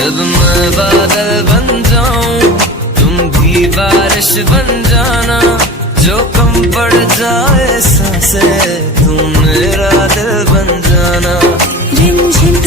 जब मैं बादल बन जाऊं तुम भी बारिश बन जाना, जो कम पड़ जाए सांसें तुम मेरा दिल बन जाना। रिमझिम